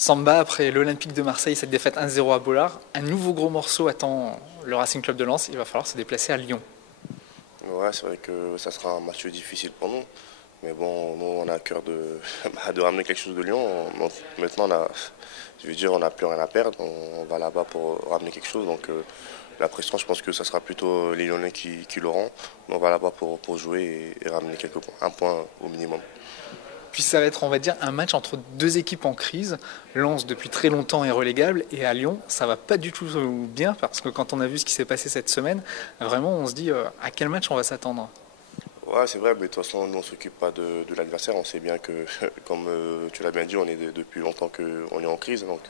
Samba, après l'Olympique de Marseille, cette défaite 1-0 à Bollard, un nouveau gros morceau attend le Racing Club de Lens. Il va falloir se déplacer à Lyon. Ouais, c'est vrai que ça sera un match difficile pour nous. Mais bon, nous, on a à cœur de ramener quelque chose de Lyon. Maintenant, on n'a plus rien à perdre. On va là-bas pour ramener quelque chose. Donc, la pression, je pense que ça sera plutôt les Lyonnais qui l'auront. On va là-bas pour jouer et ramener quelques points. Un point au minimum. Puis ça va être, on va dire, un match entre deux équipes en crise. Lens, depuis très longtemps, est relégable. Et à Lyon, ça va pas du tout bien. Parce que quand on a vu ce qui s'est passé cette semaine, vraiment, on se dit à quel match on va s'attendre. Ouais, c'est vrai, mais de toute façon, nous, on ne s'occupe pas de l'adversaire. On sait bien que, comme tu l'as bien dit, on est depuis longtemps qu'on est en crise. Donc,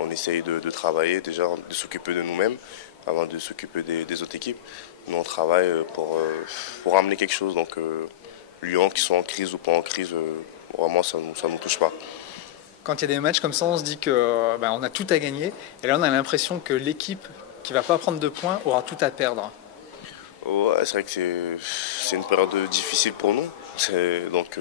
on essaye de travailler, déjà, de s'occuper de nous-mêmes avant de s'occuper des autres équipes. Nous, on travaille pour ramener quelque chose. Donc, Lyon, qui sont en crise ou pas en crise, vraiment, ça ne nous touche pas. Quand il y a des matchs comme ça, on se dit que on a tout à gagner. Et là, on a l'impression que l'équipe qui va pas prendre de points aura tout à perdre. Ouais, c'est vrai que c'est une période difficile pour nous. Donc,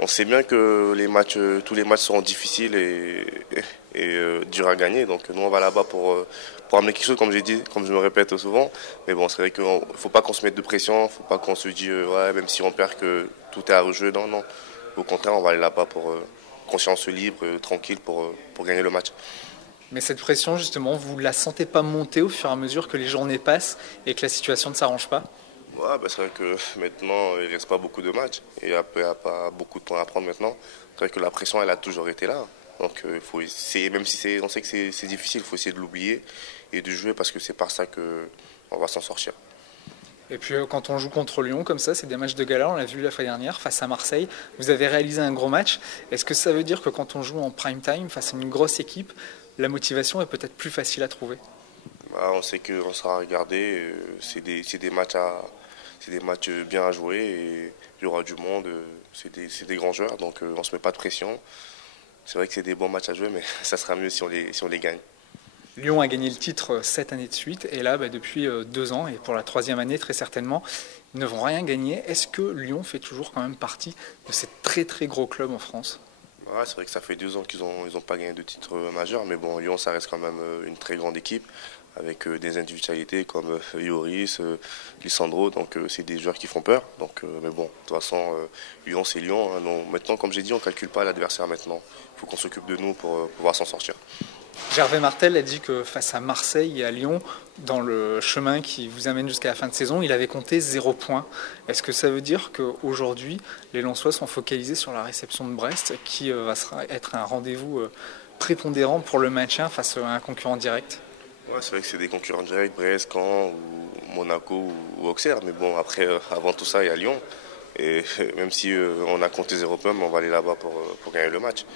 on sait bien que tous les matchs seront difficiles et durs à gagner. Donc, nous, on va là-bas pour amener quelque chose, comme j'ai dit, comme je me répète souvent. Mais bon, c'est vrai qu'il ne faut pas qu'on se mette de pression. Il ne faut pas qu'on se dise, ouais, même si on perd, que tout est à rejouer. Non, non. Au contraire, on va aller là-bas pour conscience libre, tranquille, pour gagner le match. Mais cette pression, justement, vous la sentez pas monter au fur et à mesure que les journées passent et que la situation ne s'arrange pas? Ouais, c'est vrai que maintenant, il ne reste pas beaucoup de matchs. Et il n'y a pas beaucoup de temps à prendre maintenant. C'est vrai que la pression, elle a toujours été là. Donc, il faut essayer, même si on sait que c'est difficile, il faut essayer de l'oublier et de jouer parce que c'est par ça qu'on va s'en sortir. Et puis quand on joue contre Lyon comme ça, c'est des matchs de gala, on l'a vu la fois dernière face à Marseille. Vous avez réalisé un gros match. Est-ce que ça veut dire que quand on joue en prime time face à une grosse équipe, la motivation est peut-être plus facile à trouver? On sait qu'on sera regardé. C'est des matchs bien à jouer et il y aura du monde. C'est des grands joueurs, donc on ne se met pas de pression. C'est vrai que c'est des bons matchs à jouer, mais ça sera mieux si on les gagne. Lyon a gagné le titre 7 années de suite, et là, depuis 2 ans, et pour la 3e année très certainement, ils ne vont rien gagner. Est-ce que Lyon fait toujours quand même partie de ces très très gros clubs en France? Ouais, c'est vrai que ça fait 2 ans qu'ils ont pas gagné de titre majeur, mais bon, Lyon, ça reste quand même une très grande équipe, avec des individualités comme Yoris, Lissandro, donc c'est des joueurs qui font peur. Donc, mais bon, de toute façon, Lyon, c'est Lyon. Hein, non, maintenant, comme j'ai dit, on ne calcule pas l'adversaire maintenant. Il faut qu'on s'occupe de nous pour pouvoir s'en sortir. Gervais Martel a dit que face à Marseille et à Lyon, dans le chemin qui vous amène jusqu'à la fin de saison, il avait compté 0 points. Est-ce que ça veut dire qu'aujourd'hui, les Lensois sont focalisés sur la réception de Brest, qui va être un rendez-vous prépondérant pour le maintien face à un concurrent direct? Ouais, c'est vrai que c'est des concurrents directs, Brest, Caen, ou Monaco ou Auxerre. Mais bon, après, avant tout ça, il y a Lyon. Et même si on a compté 0 points, on va aller là-bas pour gagner le match.